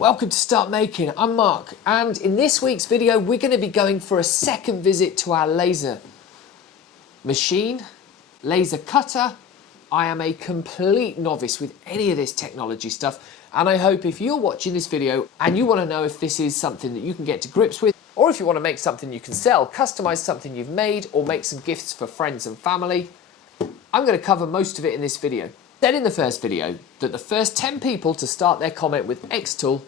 Welcome to Start Making. I'm Mark, and in this week's video we're going to be going for a second visit to our laser machine, laser cutter. I am a complete novice with any of this technology stuff, and I hope if you're watching this video and you want to know if this is something that you can get to grips with, or if you want to make something you can sell, customize something you've made, or make some gifts for friends and family, I'm going to cover most of it in this video. Said in the first video that the first 10 people to start their comment with xTool,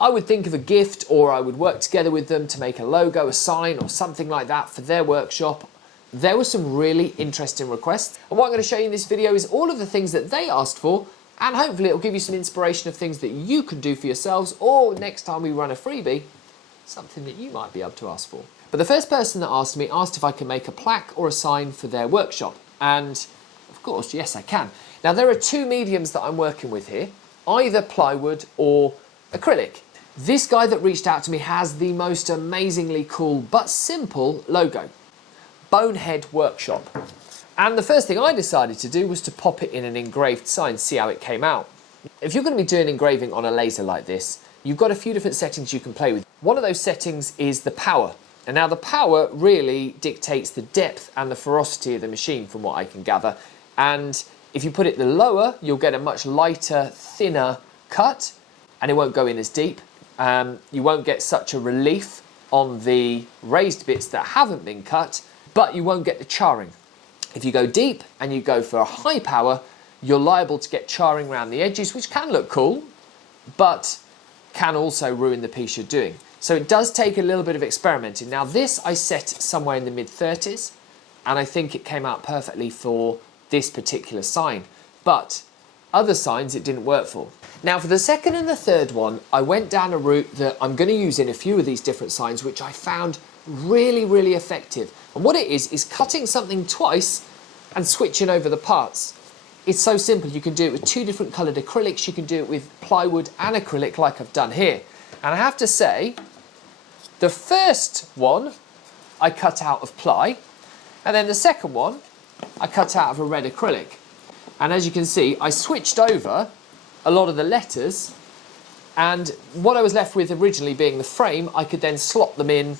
I would think of a gift, or I would work together with them to make a logo, a sign, or something like that for their workshop. There were some really interesting requests, and what I'm going to show you in this video is all of the things that they asked for, and hopefully it'll give you some inspiration of things that you can do for yourselves, or next time we run a freebie, something that you might be able to ask for. But the first person that asked me asked if I can make a plaque or a sign for their workshop, and of course, yes I can. Now there are two mediums that I'm working with here, either plywood or acrylic. This guy that reached out to me has the most amazingly cool but simple logo, Bonehead Workshop. And the first thing I decided to do was to pop it in an engraved sign, see how it came out. If you're going to be doing engraving on a laser like this, you've got a few different settings you can play with. One of those settings is the power. And now the power really dictates the depth and the ferocity of the machine from what I can gather. And if you put it the lower, you'll get a much lighter, thinner cut, and it won't go in as deep. You won't get such a relief on the raised bits that haven't been cut, but you won't get the charring. If you go deep and you go for a high power, you're liable to get charring around the edges, which can look cool, but can also ruin the piece you're doing. So it does take a little bit of experimenting. Now this I set somewhere in the mid-30s, and I think it came out perfectly for this particular sign, but other signs it didn't work for. Now for the second and the third one, I went down a route that I'm going to use in a few of these different signs, which I found really effective. And what it is cutting something twice and switching over the parts. It's so simple. You can do it with two different coloured acrylics, you can do it with plywood and acrylic like I've done here. And I have to say, the first one I cut out of ply, and then the second one I cut out of a red acrylic. And as you can see, I switched over a lot of the letters, and what I was left with originally being the frame, I could then slot them in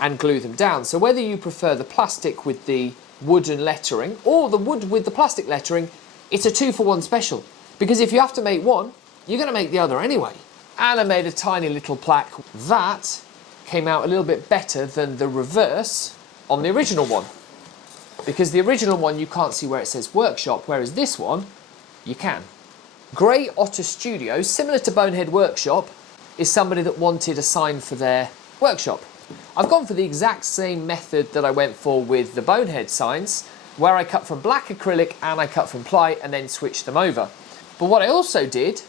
and glue them down. So whether you prefer the plastic with the wooden lettering or the wood with the plastic lettering, it's a 2-for-1 special. Because if you have to make one, you're going to make the other anyway. And I made a tiny little plaque. That came out a little bit better than the reverse on the original one. Because the original one you can't see where it says workshop, whereas this one, you can. Grey Otter Studios, similar to Bonehead Workshop, is somebody that wanted a sign for their workshop. I've gone for the exact same method that I went for with the Bonehead signs, where I cut from black acrylic and I cut from ply and then switched them over. But what I also did,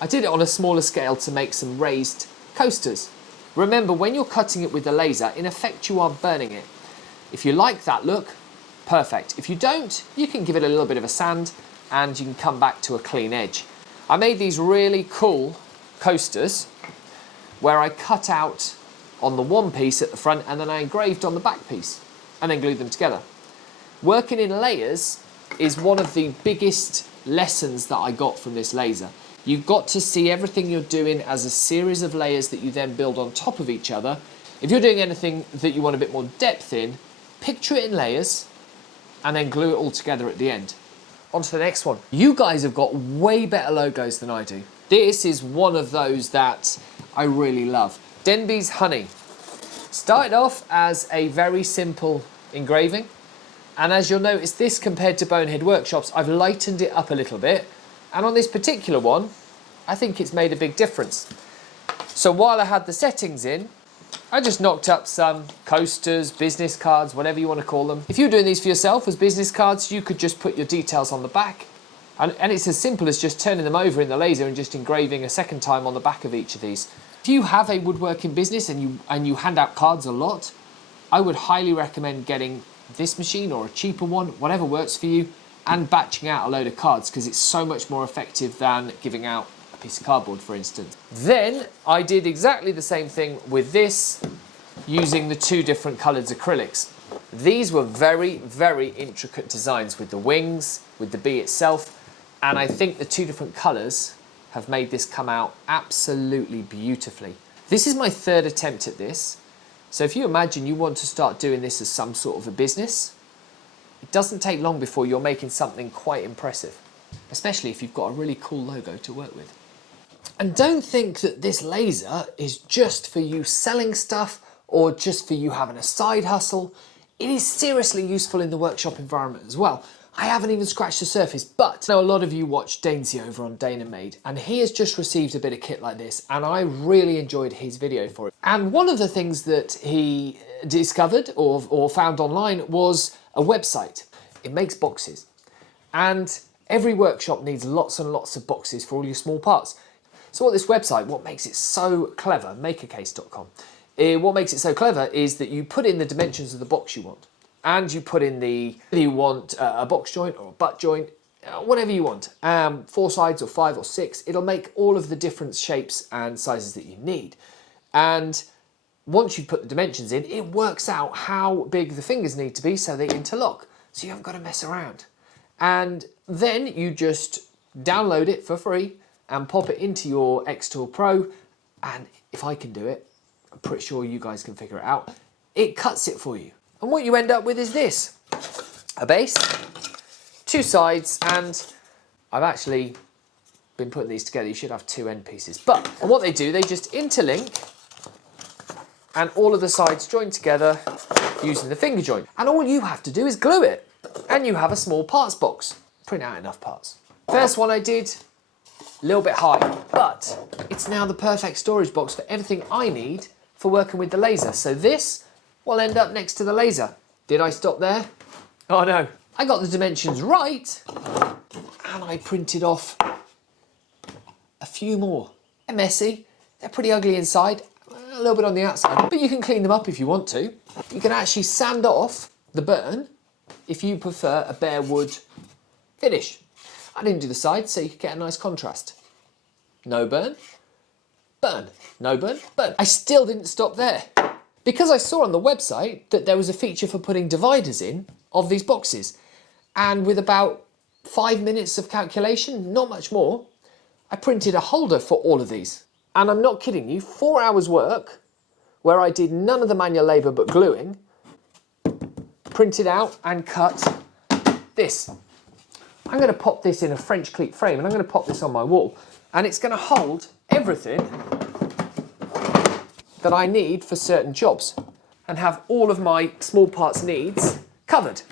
I did it on a smaller scale to make some raised coasters. Remember, when you're cutting it with the laser, in effect you are burning it. If you like that look, perfect. If you don't, you can give it a little bit of a sand and you can come back to a clean edge. I made these really cool coasters where I cut out on the one piece at the front and then I engraved on the back piece and then glued them together. Working in layers is one of the biggest lessons that I got from this laser. You've got to see everything you're doing as a series of layers that you then build on top of each other. If you're doing anything that you want a bit more depth in, picture it in layers and then glue it all together at the end. On to the next one. You guys have got way better logos than I do. This is one of those that I really love. Denby's Honey. Started off as a very simple engraving, and as you'll notice, this compared to Bonehead Workshops, I've lightened it up a little bit, and on this particular one, I think it's made a big difference. So while I had the settings in, I just knocked up some coasters, business cards, whatever you want to call them. If you're doing these for yourself as business cards, you could just put your details on the back. And it's as simple as just turning them over in the laser and just engraving a second time on the back of each of these. If you have a woodworking business and you hand out cards a lot, I would highly recommend getting this machine or a cheaper one, whatever works for you, and batching out a load of cards because it's so much more effective than giving out piece of cardboard, for instance. Then I did exactly the same thing with this, using the two different coloured acrylics. These were very intricate designs with the wings, with the bee itself, and I think the two different colours have made this come out absolutely beautifully. This is my third attempt at this. So if you imagine you want to start doing this as some sort of a business, it doesn't take long before you're making something quite impressive, especially if you've got a really cool logo to work with. And don't think that this laser is just for you selling stuff or just for you having a side hustle. It is seriously useful in the workshop environment as well. I haven't even scratched the surface, but I know a lot of you watch Dainsy over on Dana Made, and he has just received a bit of kit like this, and I really enjoyed his video for it. And one of the things that he discovered or found online was a website. It makes boxes, and every workshop needs lots and lots of boxes for all your small parts. So what this website, what makes it so clever, makercase.com, what makes it so clever is that you put in the dimensions of the box you want, and you put in you want a box joint or a butt joint, whatever you want, 4 sides or 5 or 6. It'll make all of the different shapes and sizes that you need. And once you put the dimensions in, it works out how big the fingers need to be so they interlock. So you haven't got to mess around. And then you just download it for free and pop it into your xTool Pro. And if I can do it, I'm pretty sure you guys can figure it out. It cuts it for you. And what you end up with is this: a base, 2 sides, and I've actually been putting these together. You should have 2 end pieces. But what they do, they just interlink, and all of the sides join together using the finger joint. And all you have to do is glue it, and you have a small parts box. Print out enough parts. First one I did, a little bit high, but it's now the perfect storage box for everything I need for working with the laser. So this will end up next to the laser. Did I stop there? Oh no. I got the dimensions right, and I printed off a few more. They're messy, they're pretty ugly inside, a little bit on the outside, but you can clean them up if you want to. You can actually sand off the burn if you prefer a bare wood finish. I didn't do the sides, so you could get a nice contrast. No burn, burn, no burn, burn. I still didn't stop there, because I saw on the website that there was a feature for putting dividers in of these boxes. And with about 5 minutes of calculation, not much more, I printed a holder for all of these. And I'm not kidding you, 4 hours work, where I did none of the manual labour but gluing, printed out and cut this. I'm going to pop this in a French cleat frame, and I'm going to pop this on my wall, and it's going to hold everything that I need for certain jobs and have all of my small parts needs covered.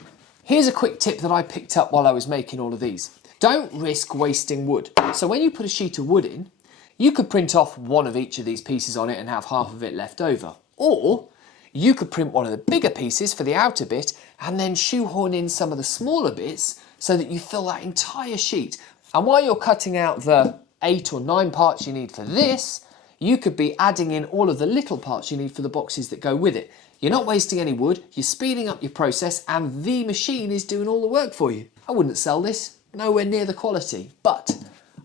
Here's a quick tip that I picked up while I was making all of these. Don't risk wasting wood. So when you put a sheet of wood in, you could print off one of each of these pieces on it and have half of it left over. Or you could print one of the bigger pieces for the outer bit and then shoehorn in some of the smaller bits so that you fill that entire sheet. And while you're cutting out the 8 or 9 parts you need for this, you could be adding in all of the little parts you need for the boxes that go with it. You're not wasting any wood, you're speeding up your process, and the machine is doing all the work for you. I wouldn't sell this, nowhere near the quality, but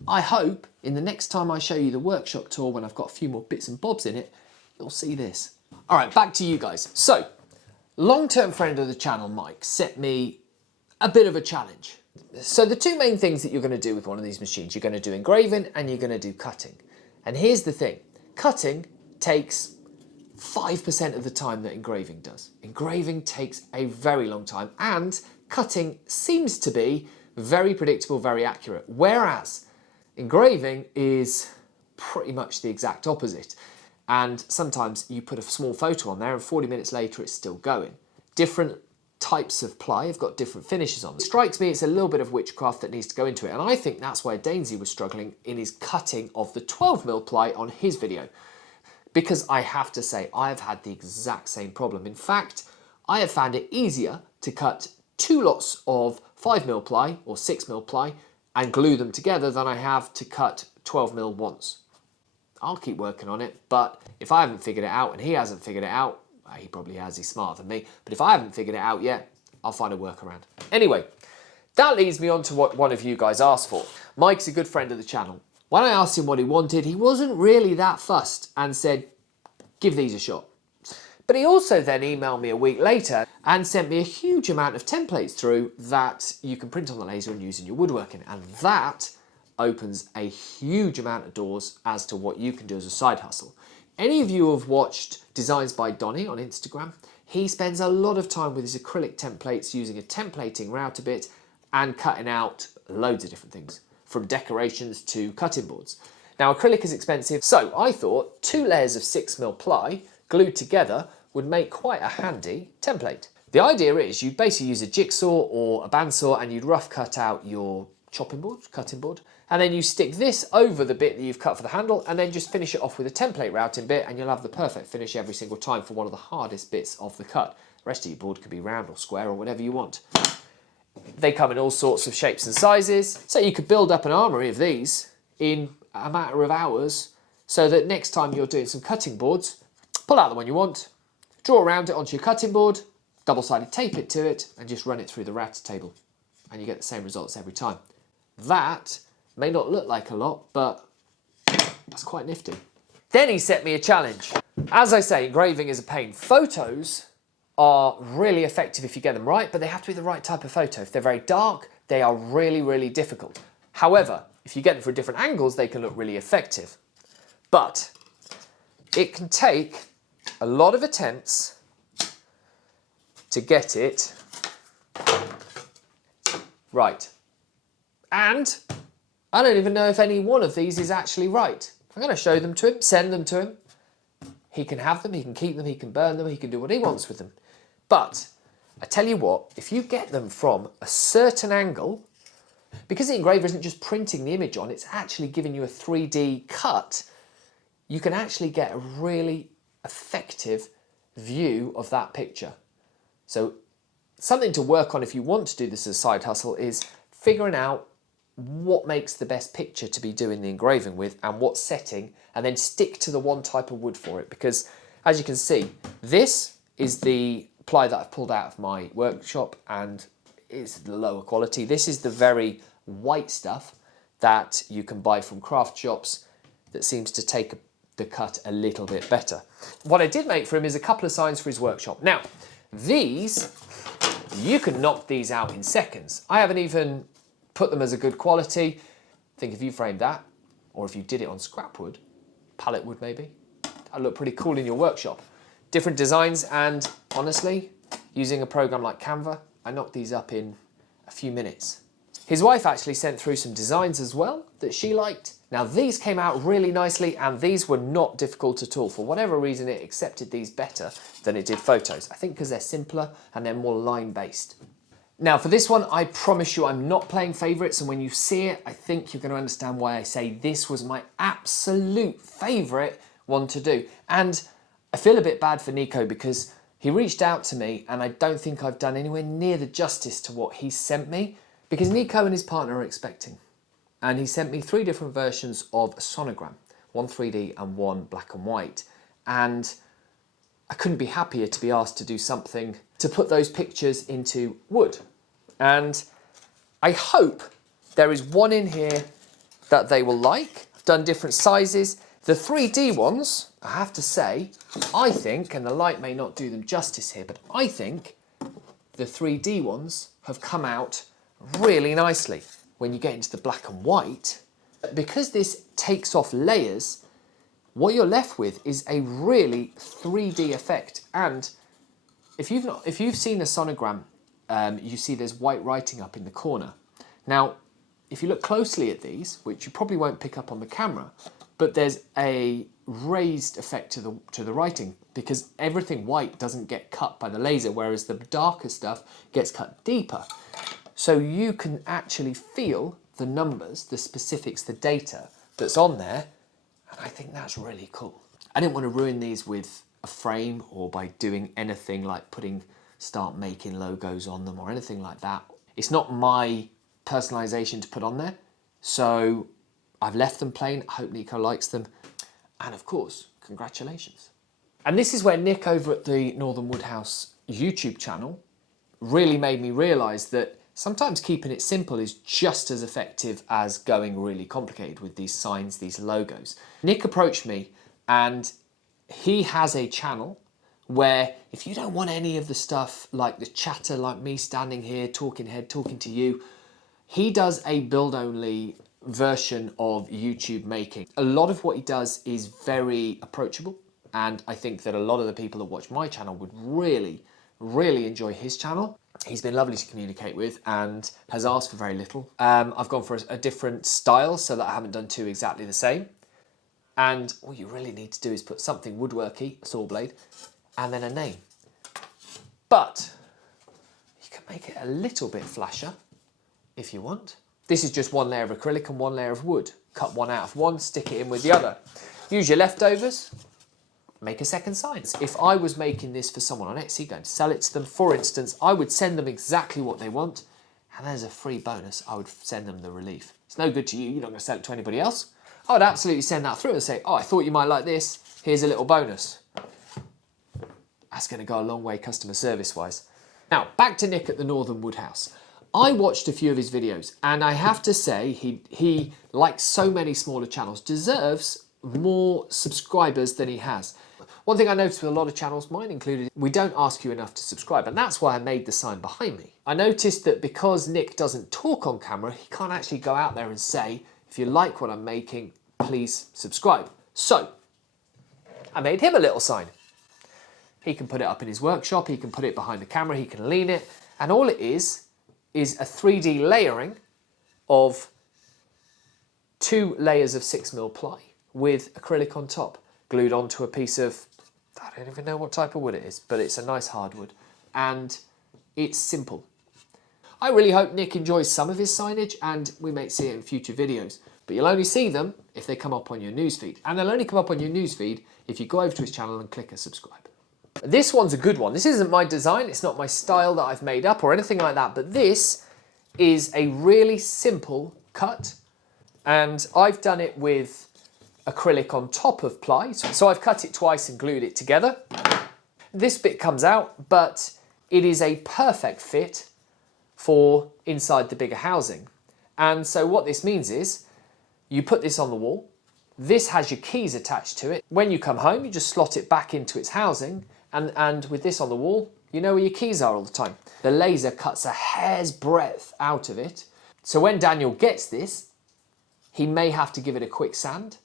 I hope in the next time I show you the workshop tour, when I've got a few more bits and bobs in it, you'll see this. All right, back to you guys. So, long-term friend of the channel, Mike, set me a bit of a challenge. So the 2 main things that you're going to do with one of these machines, you're going to do engraving and you're going to do cutting. And here's the thing, cutting takes 5% of the time that engraving does. Engraving takes a very long time, and cutting seems to be very predictable, very accurate, whereas engraving is pretty much the exact opposite. And sometimes you put a small photo on there and 40 minutes later it's still going. Different types of ply have got different finishes on them. It strikes me it's a little bit of witchcraft that needs to go into it, and I think that's where Dainsy was struggling in his cutting of the 12mm ply on his video. Because I have to say, I have had the exact same problem. In fact, I have found it easier to cut 2 lots of 5mm ply or 6mm ply and glue them together than I have to cut 12mm once. I'll keep working on it, but if I haven't figured it out and he hasn't figured it out, well, he probably has, he's smarter than me, but if I haven't figured it out yet, I'll find a workaround. Anyway, that leads me on to what one of you guys asked for. Mike's a good friend of the channel. When I asked him what he wanted, he wasn't really that fussed and said, give these a shot. But he also then emailed me a week later and sent me a huge amount of templates through that you can print on the laser and use in your woodworking. And that opens a huge amount of doors as to what you can do as a side hustle. Any of you who have watched Designs by Donny on Instagram, he spends a lot of time with his acrylic templates using a templating router bit and cutting out loads of different things, from decorations to cutting boards. Now, acrylic is expensive, so I thought 2 layers of 6mm ply glued together would make quite a handy template. The idea is you basically use a jigsaw or a bandsaw and you'd rough cut out your chopping board, cutting board, and then you stick this over the bit that you've cut for the handle and then just finish it off with a template routing bit and you'll have the perfect finish every single time for one of the hardest bits of the cut. The rest of your board can be round or square or whatever you want. They come in all sorts of shapes and sizes, so you could build up an armoury of these in a matter of hours so that next time you're doing some cutting boards, pull out the one you want, draw around it onto your cutting board, double-sided tape it to it and just run it through the router table and you get the same results every time. That may not look like a lot, but that's quite nifty. Then he set me a challenge. As I say, engraving is a pain. Photos are really effective if you get them right, but they have to be the right type of photo. If they're very dark, they are really, really difficult. However, if you get them from different angles, they can look really effective. But it can take a lot of attempts to get it right. And I don't even know if any one of these is actually right. I'm going to show them to him, send them to him. He can have them, he can keep them, he can burn them, he can do what he wants with them. But I tell you what, if you get them from a certain angle, because the engraver isn't just printing the image on, it's actually giving you a 3D cut, you can actually get a really effective view of that picture. So something to work on if you want to do this as a side hustle is figuring out what makes the best picture to be doing the engraving with and what setting, and then stick to the one type of wood for it. Because as you can see, this is the ply that I've pulled out of my workshop and it's the lower quality. This is the very white stuff that you can buy from craft shops that seems to take the cut a little bit better. What I did make for him is a couple of signs for his workshop. Now, these, you can knock these out in seconds. I haven't even put them as a good quality. I think if you framed that, or if you did it on scrap wood, pallet wood maybe, that'd look pretty cool in your workshop. Different designs, and honestly, using a program like Canva, I knocked these up in a few minutes. His wife actually sent through some designs as well that she liked. Now these came out really nicely and these were not difficult at all. For whatever reason, it accepted these better than it did photos. I think because they're simpler and they're more line-based. Now for this one, I promise you I'm not playing favourites, and when you see it, I think you're going to understand why I say this was my absolute favourite one to do. And I feel a bit bad for Nico because he reached out to me and I don't think I've done anywhere near the justice to what he sent me, because Nico and his partner are expecting. And he sent me 3 different versions of a Sonogram, one 3D and one black and white. And I couldn't be happier to be asked to do something to put those pictures into wood. And I hope there is one in here that they will like. I've done different sizes. The 3D ones, I have to say, I think, and the light may not do them justice here, but I think the 3D ones have come out really nicely. When you get into the black and white, because this takes off layers, what you're left with is a really 3D effect. And if you've seen a sonogram, you see there's white writing up in the corner. Now, if you look closely at these, which you probably won't pick up on the camera, but there's a raised effect to the writing because everything white doesn't get cut by the laser, whereas the darker stuff gets cut deeper. So you can actually feel the numbers, the specifics, the data that's on there, and I think that's really cool. I didn't want to ruin these with a frame or by doing anything like start making logos on them or anything like that. It's not my personalization to put on there, so I've left them plain. I hope Nico likes them, and of course, congratulations. And this is where Nick over at the Northern Woodhouse YouTube channel really made me realise that sometimes keeping it simple is just as effective as going really complicated with these signs, these logos. Nick approached me and he has a channel where if you don't want any of the stuff like the chatter, like me standing here, talking head, talking to you, he does a build only version of YouTube making. A lot of what he does is very approachable, and I think that a lot of the people that watch my channel would really, really enjoy his channel. He's been lovely to communicate with and has asked for very little. I've gone for a different style so that I haven't done two exactly the same. And all you really need to do is put something woodworky, a saw blade, and then a name. But you can make it a little bit flasher if you want. This is just one layer of acrylic and one layer of wood. Cut one out of one, stick it in with the other. Use your leftovers, make a second sign. If I was making this for someone on Etsy, going to sell it to them, for instance, I would send them exactly what they want, and as a free bonus, I would send them the relief. It's no good to you, you're not going to sell it to anybody else. I would absolutely send that through and say, oh, I thought you might like this, here's a little bonus. That's going to go a long way customer service-wise. Now, back to Nick at the Northern Wood House. I watched a few of his videos, and I have to say, he like so many smaller channels, deserves more subscribers than he has. One thing I noticed with a lot of channels, mine included, we don't ask you enough to subscribe, and that's why I made the sign behind me. I noticed that because Nick doesn't talk on camera, he can't actually go out there and say, if you like what I'm making, please subscribe. So, I made him a little sign. He can put it up in his workshop, he can put it behind the camera, he can lean it, and all it is a 3D layering of 2 layers of 6mm ply with acrylic on top, glued onto a piece of, I don't even know what type of wood it is, but it's a nice hardwood, and it's simple. I really hope Nick enjoys some of his signage, and we may see it in future videos, but you'll only see them if they come up on your newsfeed, and they'll only come up on your newsfeed if you go over to his channel and click a subscribe. This one's a good one. This isn't my design, it's not my style that I've made up or anything like that, but this is a really simple cut, and I've done it with acrylic on top of ply. So I've cut it twice and glued it together. This bit comes out, but it is a perfect fit for inside the bigger housing. And so what this means is you put this on the wall. This has your keys attached to it. When you come home, you just slot it back into its housing, and with this on the wall, you know where your keys are all the time. The laser cuts a hair's breadth out of it. So when Daniel gets this, he may have to give it a quick sand.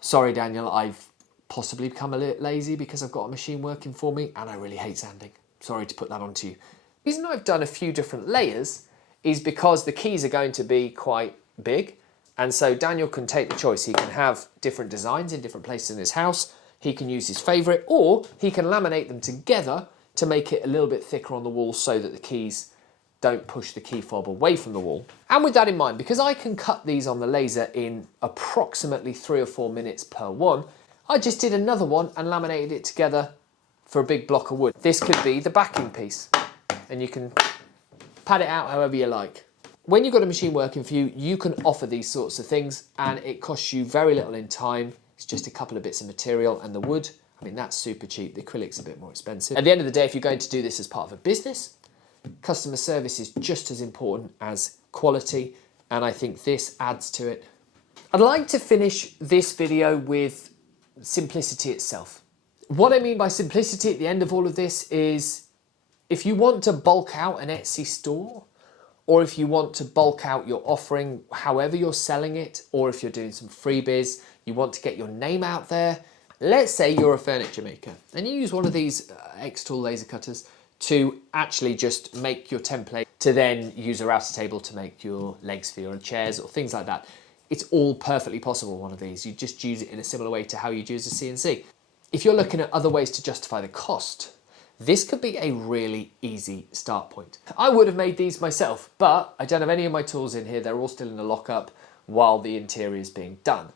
Sorry, Daniel, I've possibly become a little lazy because I've got a machine working for me and I really hate sanding. Sorry to put that onto you. The reason I've done a few different layers is because the keys are going to be quite big. And so Daniel can take the choice. He can have different designs in different places in his house. He can use his favourite, or he can laminate them together to make it a little bit thicker on the wall so that the keys don't push the key fob away from the wall. And with that in mind, because I can cut these on the laser in approximately 3 or 4 minutes per one, I just did another one and laminated it together for a big block of wood. This could be the backing piece, and you can pad it out however you like. When you've got a machine working for you, you can offer these sorts of things, and it costs you very little in time. It's just a couple of bits of material, and the wood, I mean, that's super cheap. The acrylic's a bit more expensive. At the end of the day, if you're going to do this as part of a business, customer service is just as important as quality, and I think this adds to it. I'd like to finish this video with simplicity itself. What I mean by simplicity at the end of all of this is, if you want to bulk out an Etsy store, or if you want to bulk out your offering, however you're selling it, or if you're doing some freebies, you want to get your name out there. Let's say you're a furniture maker and you use one of these xTool laser cutters to actually just make your template, to then use a router table to make your legs for your chairs or things like that. It's all perfectly possible, one of these. You just use it in a similar way to how you'd use a CNC. If you're looking at other ways to justify the cost, this could be a really easy start point. I would have made these myself, but I don't have any of my tools in here. They're all still in the lockup while the interior is being done.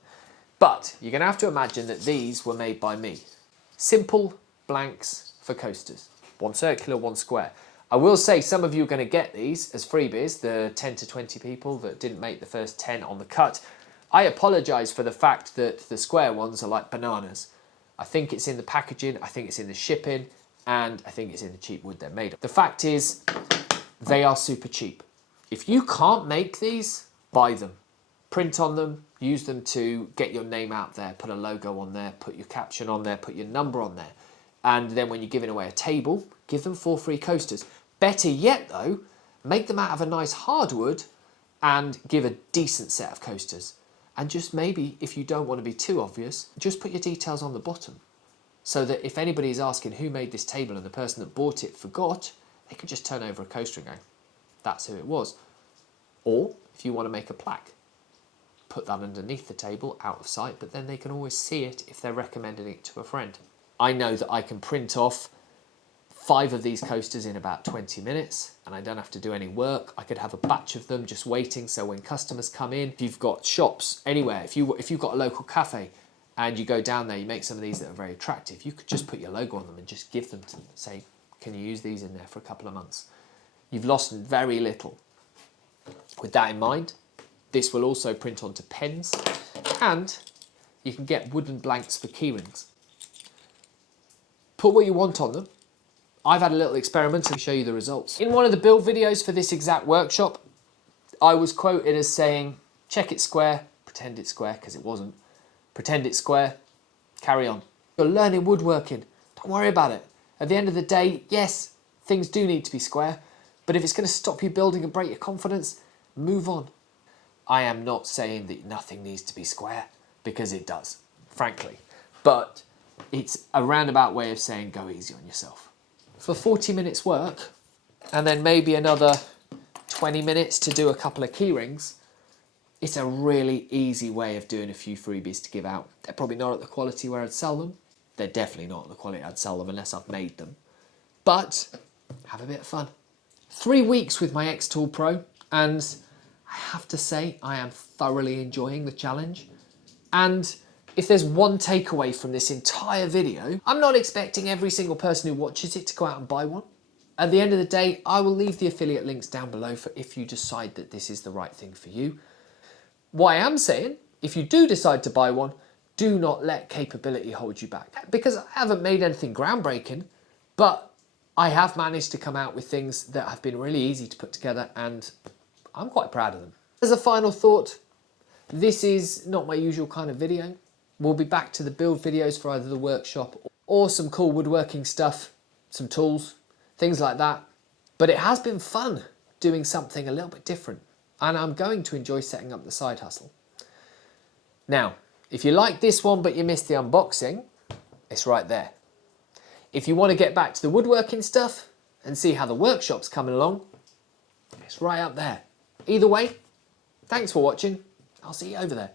But you're going to have to imagine that these were made by me. Simple blanks for coasters. One circular, one square. I will say some of you are going to get these as freebies, the 10 to 20 people that didn't make the first 10 on the cut. I apologise for the fact that the square ones are like bananas. I think it's in the packaging, I think it's in the shipping, and I think it's in the cheap wood they're made of. The fact is, they are super cheap. If you can't make these, buy them. Print on them, use them to get your name out there, put a logo on there, put your caption on there, put your number on there. And then when you're giving away a table, give them 4 free coasters. Better yet though, make them out of a nice hardwood and give a decent set of coasters. And just maybe, if you don't want to be too obvious, just put your details on the bottom, so that if anybody is asking who made this table and the person that bought it forgot, they could just turn over a coaster and go, that's who it was. Or if you want to make a plaque, put that underneath the table out of sight, but then they can always see it if they're recommending it to a friend. I know that I can print off 5 of these coasters in about 20 minutes and I don't have to do any work. I could have a batch of them just waiting, so when customers come in, if you've got shops anywhere, if you've got a local cafe and you go down there, you make some of these that are very attractive, you could just put your logo on them and just give them to them. Say, can you use these in there for a couple of months? You've lost very little. With that in mind, this will also print onto pens, and you can get wooden blanks for keyrings. Put what you want on them. I've had a little experiment and show you the results. In one of the build videos for this exact workshop, I was quoted as saying, check it's square, pretend it's square, because it wasn't. Pretend it's square, carry on. You're learning woodworking, don't worry about it. At the end of the day, yes, things do need to be square, but if it's going to stop you building and break your confidence, move on. I am not saying that nothing needs to be square, because it does, frankly. But it's a roundabout way of saying go easy on yourself. For 40 minutes work, and then maybe another 20 minutes to do a couple of key rings, it's a really easy way of doing a few freebies to give out. They're probably not at the quality where I'd sell them. They're definitely not at the quality I'd sell them unless I've made them. But have a bit of fun. 3 weeks with my xTool Pro, and I have to say I am thoroughly enjoying the challenge. And if there's one takeaway from this entire video, I'm not expecting every single person who watches it to go out and buy one. At the end of the day, I will leave the affiliate links down below for if you decide that this is the right thing for you. What I am saying, if you do decide to buy one, do not let capability hold you back. Because I haven't made anything groundbreaking, but I have managed to come out with things that have been really easy to put together, and I'm quite proud of them. As a final thought, this is not my usual kind of video. We'll be back to the build videos for either the workshop or some cool woodworking stuff, some tools, things like that. But it has been fun doing something a little bit different, and I'm going to enjoy setting up the side hustle. Now, if you like this one but you missed the unboxing, it's right there. If you want to get back to the woodworking stuff and see how the workshop's coming along, it's right up there. Either way, thanks for watching. I'll see you over there.